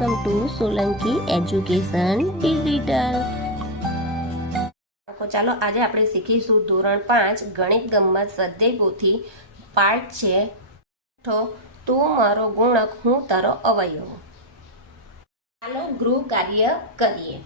Welcome to Solanki education digital. ચાલો આજે આપણે શીખીશું ધોરણ 5 ગણિત ગમ્મત સ્વાધ્યાય પોથી પાઠ છે તો તું મારો ગુણક હું તારો અવયવ। ચાલો ગૃહ કાર્ય કરીએ।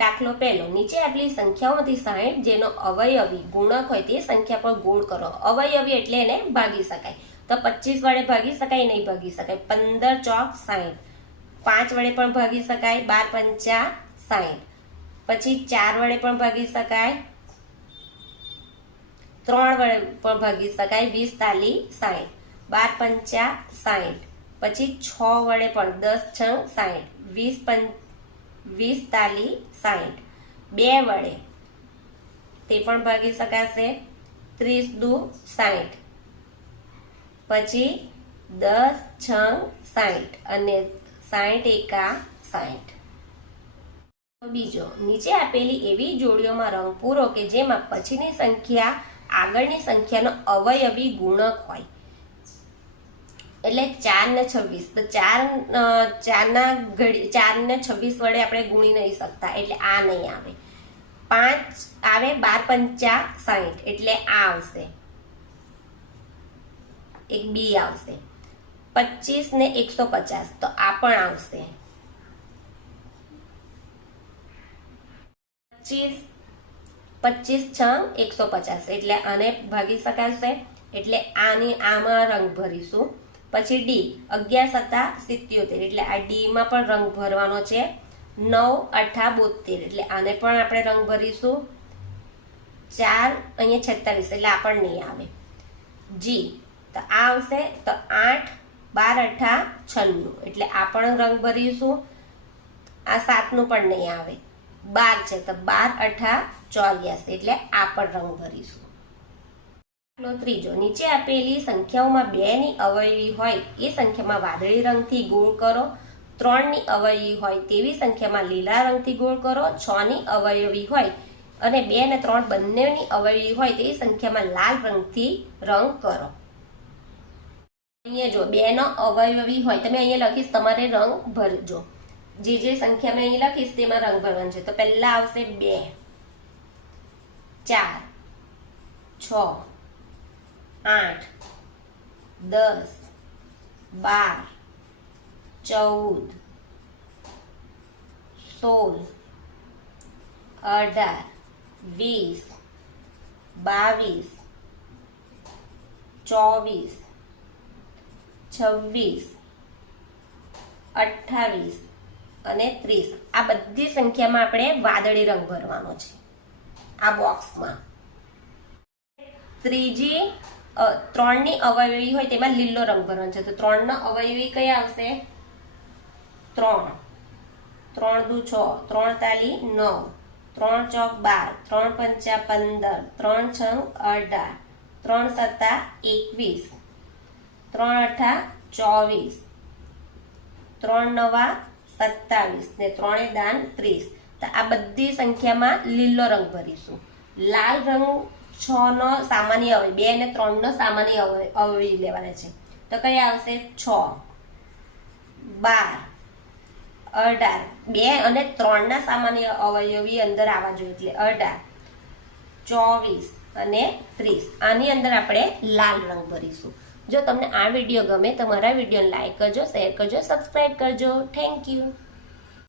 દાખલો પહેલો, નીચે આપેલી સંખ્યાઓમાંથી 60 જેનો અવયવી ગુણક હોય તે સંખ્યા પર ગોળ કરો। અવયવી એટલે એને ભાગી શકાય, તો 25 વડે ભાગી શકાય, નહીં ભાગી શકાય। 15 ચોક 60, 5 વડે પણ ભાગી શકાય, 12 પંચા 60, પછી 4 વડે પણ ભાગી શકાય, 3 વડે પણ ભાગી શકાય, 20 તાલી 60, 12 પંચા 60, પછી 6 વડે પણ 10 છંગ 60, 20 તાલી 60, 2 વડે તે પણ ભાગી શકાશે, 30 દુ 60, પછી 10 છંગ 60 અને 60 એકા 60। બીજો, નીચે આપેલી એવી જોડીઓમાં રંગ પૂરો કે જેમાં પછીની સંખ્યા આગળની સંખ્યાનો અવયવી ગુણક હોય। એટલે 4 ને 26, તો 4 ને 26 વડે આપણે ગુણી નહીં શકતા, એટલે આ નહીં આવે। 5 આવે, 12 પંચા 60, એટલે આ આવશે, એક બી આવશે। 25 ને 150, તો આ પણ આવશે। 25 છંગ 150, એટલે આને ભાગી શકાશે, એટલે આમાં રંગ ભરીશું। પછી ડી 11 સત્તા 77, એટલે આ ડી માં પણ રંગ ભરવાનો છે। 9 અઠા 72, એટલે આને પણ આપણે રંગ ભરીશું। 4 અહીંયા 46, એટલે આ પણ નહીં આવે। જી તો આ આવશે, તો 8 12 અઠા 96, એટલે આ પણ રંગ ભરીશું। આ 7 નું પણ નહીં આવે। 12 છે, તો 12 અઠા 84, એટલે આ પણ રંગ ભરીશું। ત્રીજો, નીચે આપેલી સંખ્યાઓમાં 2 ની અવયવી હોય એ સંખ્યામાં વાદળી રંગથી ગોળ કરો। 3 ની અવયવી હોય તેવી સંખ્યામાં લીલા રંગથી ગોળ કરો। 6 ની અવયવી હોય અને 2 અને 3 બંનેની અવયવી હોય તેવી સંખ્યામાં લાલ રંગથી રંગ કરો। અહીંયા જો 2 નો અવયવી હોય, તમે અહીંયા લખીશ, તમારે રંગ ભરજો। જે સંખ્યા મેં અહીં લખીશ તેમાં રંગ ભરવાનું છે। તો પહેલા આવશે 2, 4, 6, 8, 10, 12, 14, 16, 18, 20, 22, 24, 26, 28 અને 30। આ બધી સંખ્યામાં આપણે વાદળી રંગ ભરવાનો છે આ બોક્સમાં। ત્રીજી 3 ની અવયવી હોય તેમાં લીલો રંગ ભરવાનો છે। તો 3 નો અવયવી કયા આવશે? 3, 3 દુ 6, 3 તાલી 9, 3 ચોક 12, 3 પંચા 15, 3 છંગ 18, 3 સત્તા 21, 3 અઠા 24, 3 નવા 27 ને 3 દાન 30। તો આ બધી સંખ્યામાં લીલો રંગ ભરીશું। લાલ રંગ 6 નો સામાન્ય અવયવી, 2 અને 3 નો સામાન્ય અવયવી લેવાના છે। તો કયા આવશે? 6, 12, 18, 2 અને 3 ના સામાન્ય અવયવી અંદર આવવા જોઈએ, એટલે 18, 24 અને 30। આની અંદર આપણે લાલ રંગ ભરીશું। જો તમને આ વિડીયો ગમે તો મારા વિડીયોને લાઈક કરજો, શેર કરજો, સબસ્ક્રાઇબ કરજો। Thank you.